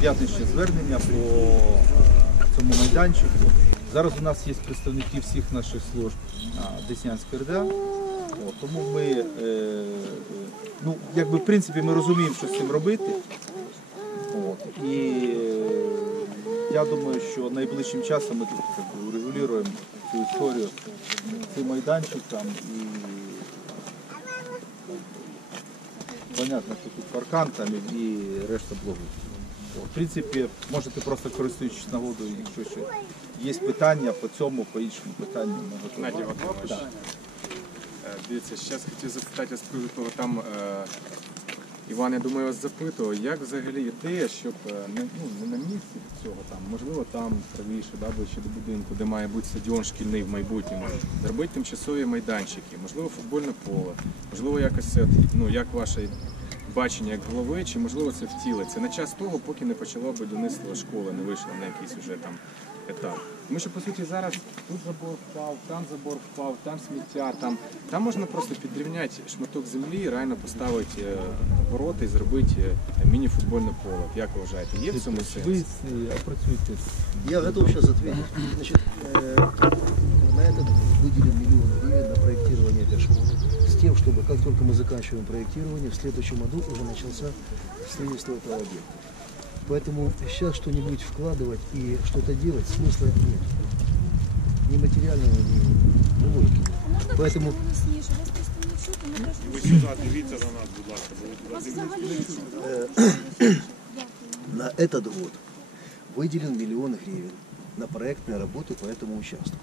п'ятничне звернення по е, цьому майданчику. Зараз у нас є представники всіх наших служб а, Деснянської РДА. Тому ми, е, е, ну, якби, в принципі, ми розуміємо, що з цим робити. От, і е, я думаю, що найближчим часом ми тут урегулюємо цю історію цим майданчиком і понятно, що тут паркан там і решта благоустрою. В принципі, можете просто користуючись нагодою, якщо ще є питання по цьому, по іншому питанню, ми готові. Е, дивіться, зараз хотів запитати того, там е, Іван, я думаю, вас запитував, як взагалі ідея, щоб е, не, ну, не на місці цього там, можливо, там правіше, да, ближче до будинку, де має бути стадіон шкільний в майбутньому, зробити тимчасові майданчики, можливо, футбольне поле, можливо, якось ну, як ваше бачення як голови, чи можливо це втілиться на час того, поки не почало будівництво школи, не вийшло на якийсь уже там етап. Тому що по суті зараз тут забор впав, там забор впав, там сміття, там, там можна просто підрівняти шматок землі, реально поставити е, ворота і зробити е, міні-футбольне поле. Як ви вважаєте, є в цьому Ви сенс? е, опрацюєте Я готов сейчас ответить. Значит, э, на этот выделен миллион гривен на проектирование этой школы. С тем, чтобы как только мы заканчиваем проектирование, в следующем году уже начался строительство этого объекта. Поэтому сейчас что-нибудь вкладывать и что-то делать смысла нет. Ни материального, ни, ни логики. нет. Поэтому голосніше, вас просто не чути, ми теж Ви сюди дивіться на нас, будь ласка, бо ви вас туди взагалі не чути. э, на этот год выделен миллион гривен на проектные работы по этому участку.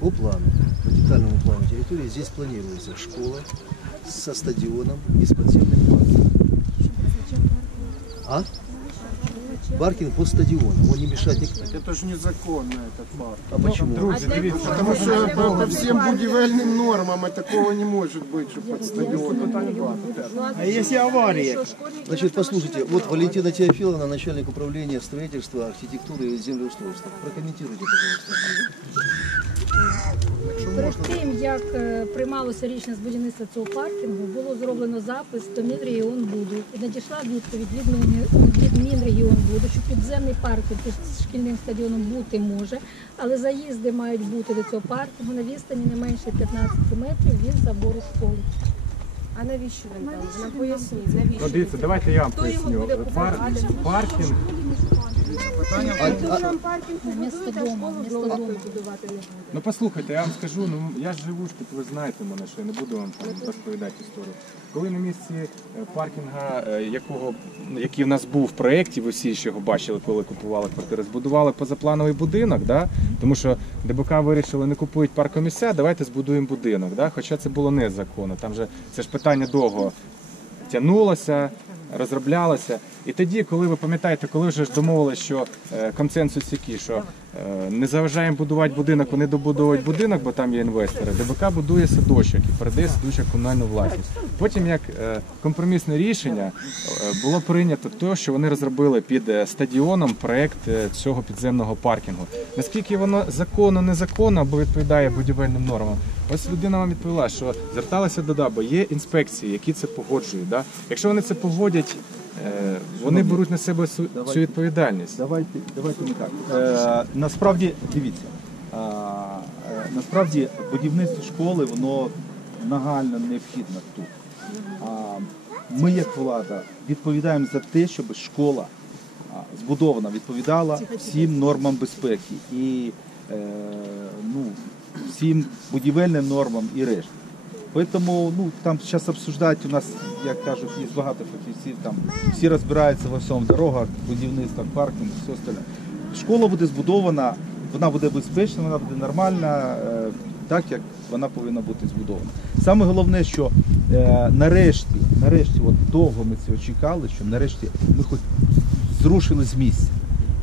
По плану, по детальному плану территории здесь планируется школа со стадионом и с подземным паркингом. А? Паркинг по стадиону. Он не мешает ник- Это же незаконно, этот парк. А почему? Друзі, дивіться, Потому что по, по всем будівельным нормам и такого не может быть, что под стадионом. А если авария? Значит, послушайте, вот Валентина Теофиловна, начальник управления строительства, архитектуры и землеустройства. Прокомментируйте, пожалуйста. Перед тим, як е, приймалося рішення з будівництва цього паркінгу, було зроблено запис до Мінрегіонбуду і надійшла відповідь від, Мін- від Мінрегіонбуду, що підземний паркінг під шкільним стадіоном бути може, але заїзди мають бути до цього паркінгу на відстані не менше 15 метрів від забору школи. А навіщо він там? Поясніть, навіщо? Дивіться, давайте я вам поясню. Пар- паркінг Дома, дома. Ну послухайте, я вам скажу, ну я ж живу ж тут, ви знаєте мене, що я не буду вам там розповідати історію. Коли на місці е, паркінга, е, якого який в нас був в проєкті, ви всі ще його бачили, коли купували квартири, збудували позаплановий будинок, да? тому що ДБК вирішили не купують паркомісця, давайте збудуємо будинок. Да? Хоча це було незаконно. Там же це ж питання довго тягнулося, розроблялося. І тоді, коли ви пам'ятаєте, коли вже ж домовилися, що е, консенсус який, що е, не заважаємо будувати будинок, вони добудовують будинок, бо там є інвестори. ДБК будує садочок і передає садочок комунальну власність. Потім як е, компромісне рішення було прийнято те, що вони розробили під стадіоном проект е, цього підземного паркінгу. Наскільки воно законно, незаконно або відповідає будівельним нормам? Ось людина вам відповіла, що зверталася до ДАБа, є інспекції, які це погоджують. Якщо вони це погодять, вони беруть на себе цю, відповідальність. Давайте, давайте не так. Е, насправді, дивіться, е, е, насправді будівництво школи воно нагально необхідно тут. Ми, як влада, відповідаємо за те, щоб школа збудована відповідала всім нормам безпеки і е, ну, всім будівельним нормам і решті. Поэтому ну, там зараз обсуждають, у нас, як кажуть, є багато фахівців, там всі розбираються во всьому, дорогах, будівництвах, паркінг, все остальне. Школа буде збудована, вона буде безпечна, вона буде нормальна, е, так як вона повинна бути збудована. Саме головне, що е, нарешті, нарешті, от довго ми цього чекали, що нарешті ми хоч зрушили з місця.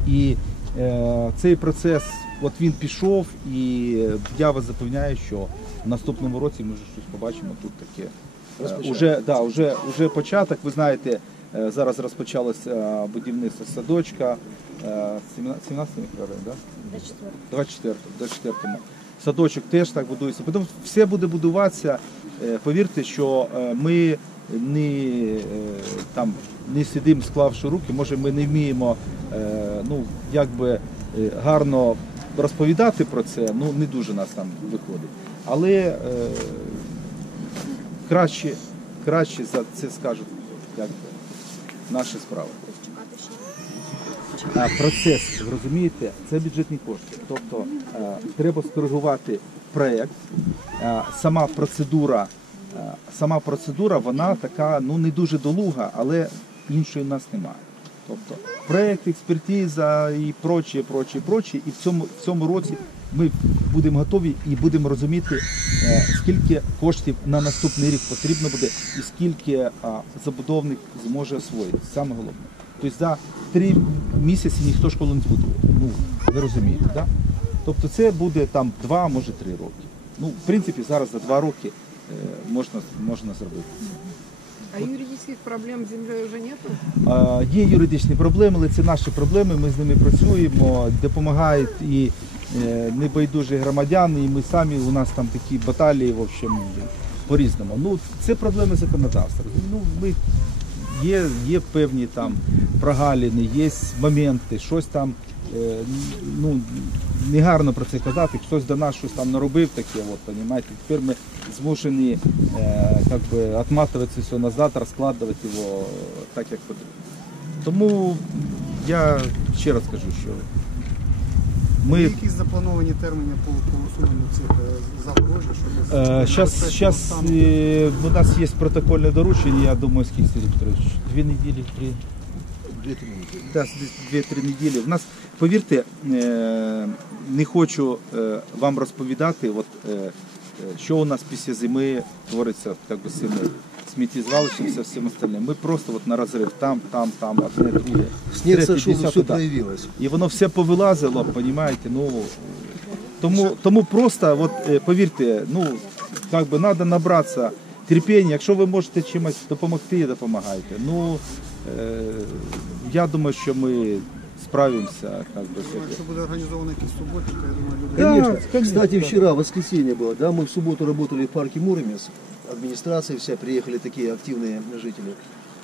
І е, цей процес, от він пішов, і я вас запевняю, що в наступному році ми вже щось побачимо тут таке. Е, Уже, да, уже, уже початок, ви знаєте, е, зараз розпочалося е, будівництво садочка, е, 17 мікрорайон, да? 24, 24 Садочок теж так будується. Потім все буде будуватися. Е, Повірте, що е, ми не, е, там, не сидимо, склавши руки, може ми не вміємо е, ну, якби, е, гарно розповідати про це, ну не дуже нас там виходить. Але е, краще, краще за це скажуть якби, наші справи. А, процес, розумієте, це бюджетні кошти. Тобто е, треба скоригувати проєкт, Е, сама процедура, е, сама процедура, вона така, ну не дуже долуга, але іншої в нас немає. Тобто проєкт, експертиза і прочі, прочі, прочі. І в цьому, в цьому році ми будемо готові і будемо розуміти, е, скільки коштів на наступний рік потрібно буде і скільки забудовник зможе освоїти. Саме головне. Тобто за три місяці ніхто школу не збудує. Ну, ви розумієте, так? Тобто це буде там два, може три роки. Ну, в принципі, зараз за два роки е, можна, можна зробити. А юридических проблем с землей уже нету? Є юридичні проблеми, але це наші проблеми. Ми з ними працюємо, допомагають і е, небайдужі громадяни, і ми самі у нас там такі баталії, в общем, по-різному. Ну, це проблеми законодавства. Ну, ми є, є певні там прогалини, є моменти, щось там. Е, Ну, негарно про це казати, хтось до нас щось там наробив таке, от, понимаете, тепер ми змушені е, как би, отматувати це все назад, розкладувати його так, як потрібно. Тому я ще раз кажу, що ми Якісь заплановані терміни по, по усуненню цих е, загорожень, щоб Зараз щас, е, у нас є протокольне доручення, я думаю, скільки Сергій Петрович, дві неділі, три. Минуты. Да, десь дві-три неділі. У нас, повірте, е, не хочу е, вам розповідати, от, е, що у нас після зими твориться як би, з цими сміттєзвалищем, все всім остальним. Ми просто от на розрив там, там, там, одне, друге. И десяте, все проявилось. І воно все повилазило, розумієте, ну, тому, тому просто, от, повірте, ну, як би, треба набратися терпіння. Якщо ви можете чимось допомогти, допомагайте. Ну, е, я думаю, що ми справимося. Як би, з цим. Якщо буде організовано якісь суботи, то я думаю, люди Конечно. конечно, Кстати, да. вчера, воскресенье было, да, мы в субботу работали в парке Муромец, администрация вся, приехали такие активные жители.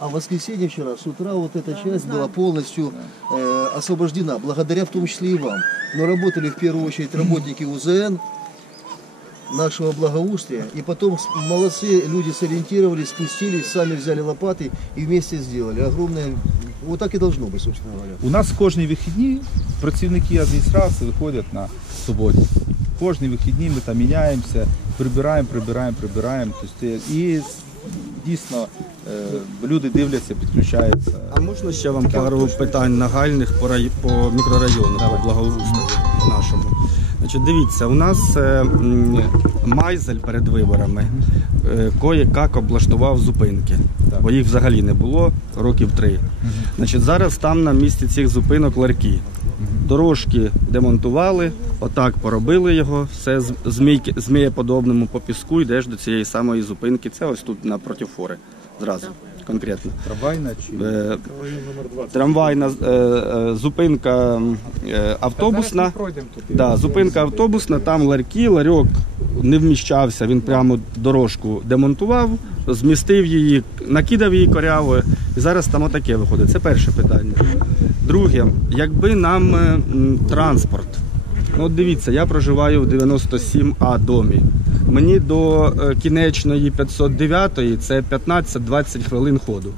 А в воскресенье вчера с утра вот эта часть была полностью э, освобождена, благодаря в том числе и вам. Но работали в первую очередь работники УЗН, нашего благоустрия. И потом с- молодцы люди сориентировались, спустились, сами взяли лопаты и вместе сделали. Огромное... Вот так и должно быть, собственно говоря. У нас кожні вихідні працівники адміністрації виходять на суботі. Кожні вихідні ми там міняємося, прибираємо, прибираємо, прибираємо. Тобто, і дійсно е, люди дивляться, підключаються. А можна ще вам пару питань нагальних по, рай... по мікрорайону, по благоустрою нашому? Значить, дивіться, у нас е, Майзель перед виборами е, кое-як облаштував зупинки, Так. бо їх взагалі не було років три. Значить, зараз там на місці цих зупинок ларьки. Дорожки демонтували, отак поробили його, все змієподобному по піску йдеш до цієї самої зупинки. Це ось тут напроти фори зразу, конкретно. Трамвайна чи Е, Трамвайна е, е, зупинка автобусна. Да, зупинка автобусна, там ларьки, ларьок не вміщався, він прямо дорожку демонтував, змістив її, накидав її коряво, і зараз там отаке виходить. Це перше питання. Друге, якби нам транспорт. Ну, от дивіться, я проживаю в 97А домі. Мені до е, кінечної 509 це 15-20 хвилин ходу.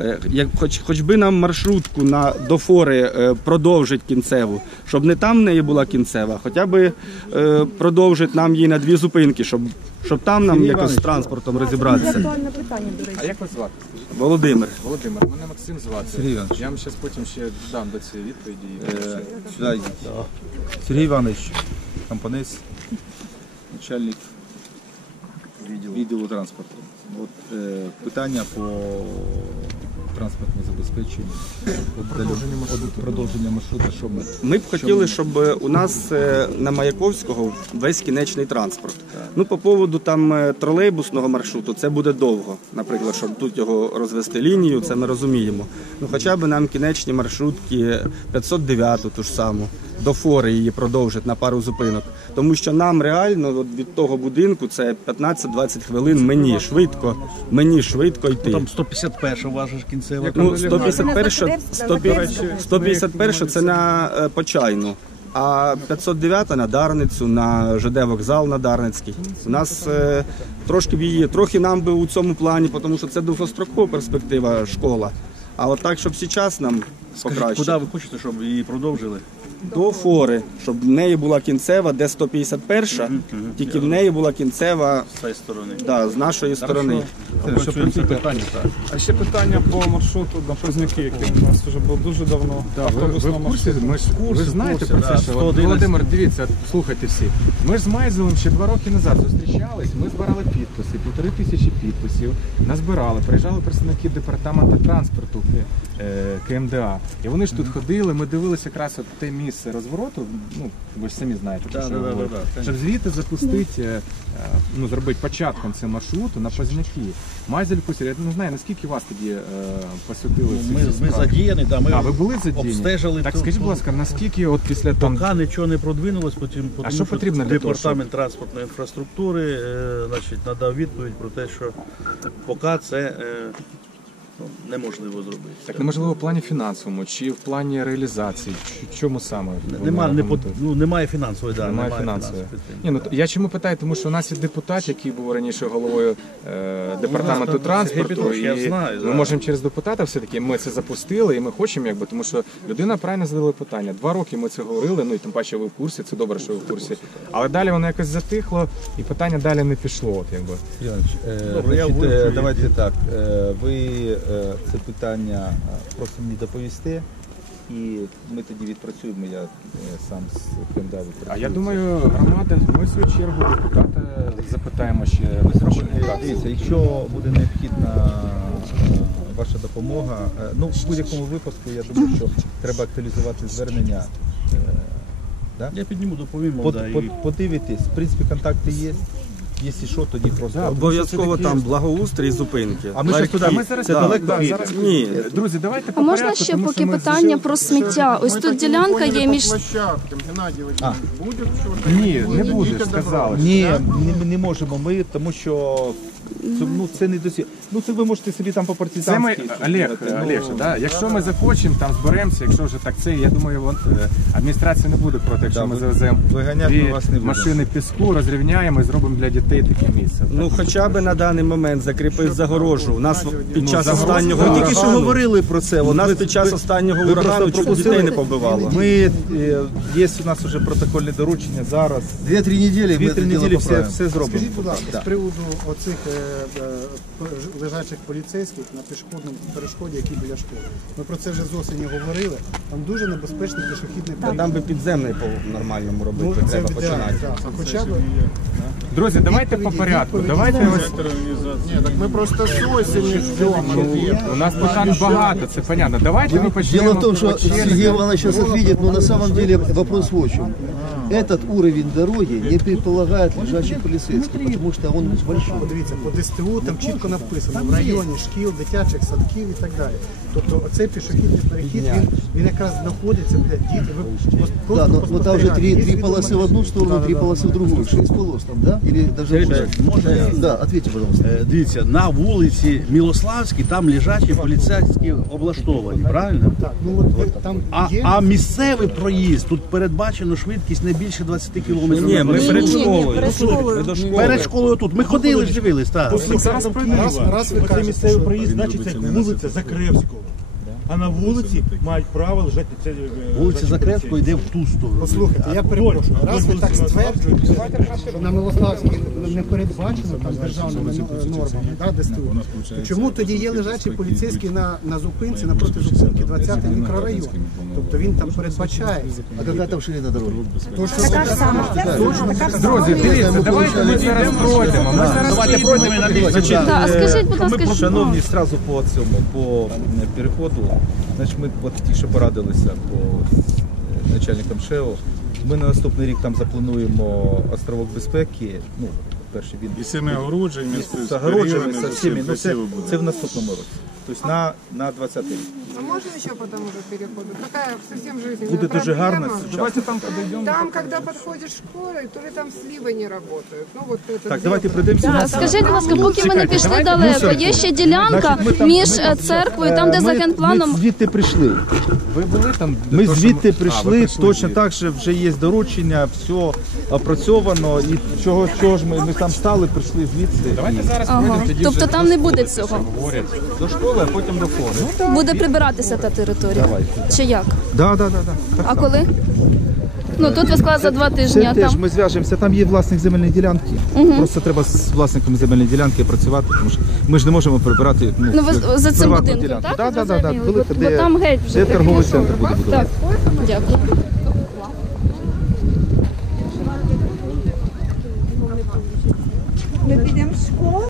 Е, Як хоч, хоч би нам маршрутку на до фори е, продовжить кінцеву, щоб не там в неї була кінцева, хоча б е, продовжить нам її на дві зупинки, щоб, щоб там нам Сергій якось з транспортом розібратися. питання, до речі. А як вас звати? Володимир. Володимир, мене Максим звати. Сергій Іванович. Я вам зараз потім ще дам до цієї відповіді. Е, сюди йдіть. Сергій Іванович, компанець, начальник відділу транспорту. От, е, питання по транспортному забезпеченню. От, продовження маршруту. Продовження маршруту, що ми. Ми б хотіли, щоб е, у нас е, на Маяковського весь кінечний транспорт. Ну, по поводу там е, тролейбусного маршруту, це буде довго. Наприклад, щоб тут його розвести лінію, це ми розуміємо. Ну, хоча б нам кінечні маршрутки 509 ту ж саму, до фори її продовжити на пару зупинок. Тому що нам реально от від того будинку це 15-20 хвилин мені швидко, мені швидко йти. Там 151 ваша ж кінцева. Ну, 151, 151 це на е, Почайну, а 509 на Дарницю, на ЖД вокзал на Дарницький. У нас е, трошки б її, трохи нам би у цьому плані, тому що це довгострокова перспектива школа. А от так, щоб зараз нам Скажіть, покраще. куди ви хочете, щоб її продовжили? До фори, щоб в неї була кінцева, де 151-ша, тільки в неї була кінцева З цієї сторони. да, з нашої сторони. Це питання. Так. А ще питання по маршруту до Позняки, який у нас вже був дуже давно. Да, ви, ви в курсі? Ми ж ви знаєте курсі, про це, що от, Володимир, дивіться, слухайте всі. Ми ж з Майзелем ще два роки назад зустрічались. Ми збирали підписи, півтори тисячі підписів. Назбирали, приїжджали представники департаменту транспорту е, КМДА. І вони ж тут ходили. Ми дивилися якраз от те місце розвороту. Ну ви ж самі знаєте, про Да, що да, я да, говорю. Щоб звідти запустити, е, ну зробити початком цього маршруту на Позняки. Майзель Кусір, я не знаю, наскільки вас тоді е, посвятили в ці Ми, ми задіяні, да, ми А ви були задіяні? обстежили. Так ту- скажіть, будь ласка, наскільки от після там Поки нічого не продвинулось, потім тому, що потрібно для того, департамент транспортної інфраструктури е, значить, надав відповідь про те, що поки це е, ну, неможливо зробити. так неможливо в плані фінансовому чи в плані реалізації, чи- чому саме Нема, не, по- ну, немає фінансової, да, Немає фінансової. Ні, ну я чому питаю, тому що у нас є депутат, який був раніше головою е, департаменту Ну, транспорту, Петрович, я знаю, ми да. можемо через депутата все-таки ми це запустили, і ми хочемо, якби тому що людина правильно задала питання. Два роки ми це говорили. Ну і тим паче ви в курсі. Це добре, що ви в курсі. Але далі воно якось затихло, і питання далі не пішло. От якби Іванович, е, Добре, я значить, е, вивчу давайте так. е, Ви е, це питання е, просто мені доповісте, і ми тоді відпрацюємо. Я е, сам з КМДА відпрацюю. А я думаю, громада, ми в свою чергу депутата запитаємо ще. Е, Дивіться, якщо буде необхідна е, ваша допомога, е, ну в будь-якому випадку я думаю, що треба актуалізувати звернення. е, Да? Я підніму, доповім вам. Под, да, і- подивитись, в принципі, контакти є. Якщо що, тоді просто Обов'язково там благоустрій зупинки. А ми ще туди, ми зараз- да, далеко да, від. зараз- Ні, Друзі, давайте А можна порядку, ще тому поки ми питання про сміття? Ось тут ділянка є між площадкам, Геннадий Владимирович, будет что-то? Ні, не буде, сказали. Ні, не, не можемо ми, тому що це, ну, це не досі. Ну це ви можете собі там по Це партизанськи. ми, Олег, ну, Олег, да? якщо ми захочемо, там зберемося, якщо вже так це, я думаю, вон, е, адміністрація не буде проти, якщо ми завеземо виганяти дві вас не будемо. машини піску, розрівняємо і зробимо для дітей таке місце. Ну хоча б на даний момент закріпив загорожу. У нас під Ну, час останнього да. Тільки що говорили про це. у нас під час останнього урагану просто дітей не побивало. Ми е, є у нас вже протокольне доручення зараз. Две-три недели мы Дві-три это дело неділі все, поправим. все зробимо. Скажіть, будь ласка, з приводу оцих е, е, лежачих поліцейських на пішохідному перешкоді, які біля школи. Ми про це вже з осені говорили. Там дуже небезпечний пішохідний перехід. Там би підземний по нормальному Ну, робити, це треба в ідеалі, починати. да. Хоча б Друзі, давайте по порядку. Давайте ось Нет, так мы просто с осени ждем ответ. у нас питань багато, це понятно. Давайте ми почнемо. Дело в том, что черзі. Сергей Иванович сейчас ответит, но на самом деле вопрос в чем. Этот уровень дороги не предполагает лежачий полицейский, потому что он большой. Подивіться, по ДСТУ там чітко написано в районі шкіл, дитячих садків і так далі. Тобто оцей пішохідний перехід, він, він якраз знаходиться, блядь, діти, ви просто Да, но, но там же три, спостерігайте. три Є полосы в відеоматеріал. одну сторону, три полосы в другую. Шесть полос там, да? Или даже больше? Можна я? Да, ответьте, пожалуйста. Е, Дивіться, на вулиці Мілославській там лежачі поліцейські облаштовані, правильно? Так, ну от ви- там А, є... а місцевий проїзд тут передбачено швидкість не більше 20 кілометрів. Ні, ми перед школою. перед школою. Ми до школи. Перед школою тут. Ми ходили ж дивились, так. раз, раз, раз ви кажете, місцевий проїзд, значить це вулиця Закревського. А на вулиці мають право лежати це Вулиця лежачі Закревського йде в ту сторону. Послухайте, я перепрошую, раз ви так стверджуєте, що на Милославській не передбачено там державними нормами, да, ДСТУ, то чому тоді є лежачий поліцейський на, на зупинці, напроти зупинки 20-й мікрорайон? Тобто він там передбачається. А какая там ширина дороги? То, що Така ж сама. Друзі, дивіться, давайте ми зараз пройдемо. Ми зараз Давайте пройдемо на місці. Да, а скажіть, будь ласка, шановні, зразу по цьому, по переходу, значить, ми от ті, що порадилися по е, начальникам ШЕО, ми на наступний рік там заплануємо островок безпеки. Ну, перший він І цими огородженнями, з огородженнями, з всіми, ну це, це в наступному році. Тобто на, на 20 рік. Ну, можно еще по тому же переходу? Такая совсем жизненная Буде дуже проблема. гарно. Давайте там подойдемо. Там, когда подходишь к школе, то ли там сливы не работают. Ну, вот это Так, давайте пройдемося. Так, скажіть, будь ласка, поки ми не пішли далеко, є ще ділянка Значить, ми там- між е, там- церквою, там, де Е, за ми- генпланом. Ми звідти прийшли. Ви були там? Ми то, звідти А, прийшли, точно так же вже є доручення, все опрацьовано. І чого, чого ж ми, ми там стали, прийшли звідси. Давайте зараз Ага. пройдемо тоді Тобто вже там не буде цього? До школи, а потім до фору. Буде прибиратися та територія. Чи як? Да, да, да, да. А коли? Ну тут ви сказали за два тижні, Це а теж там ми зв'яжемося, там є власник земельної ділянки. Просто треба з власником земельної ділянки працювати, тому що ми ж не можемо прибирати ну, Ну, ви за цим приватну будинком, ділянку. так? Да, да, да, да, зрозуміли? велика, Бо- де, там геть вже де таке торговий пішло. центр буде Так, будувати. дякую. Ми підемо в школу.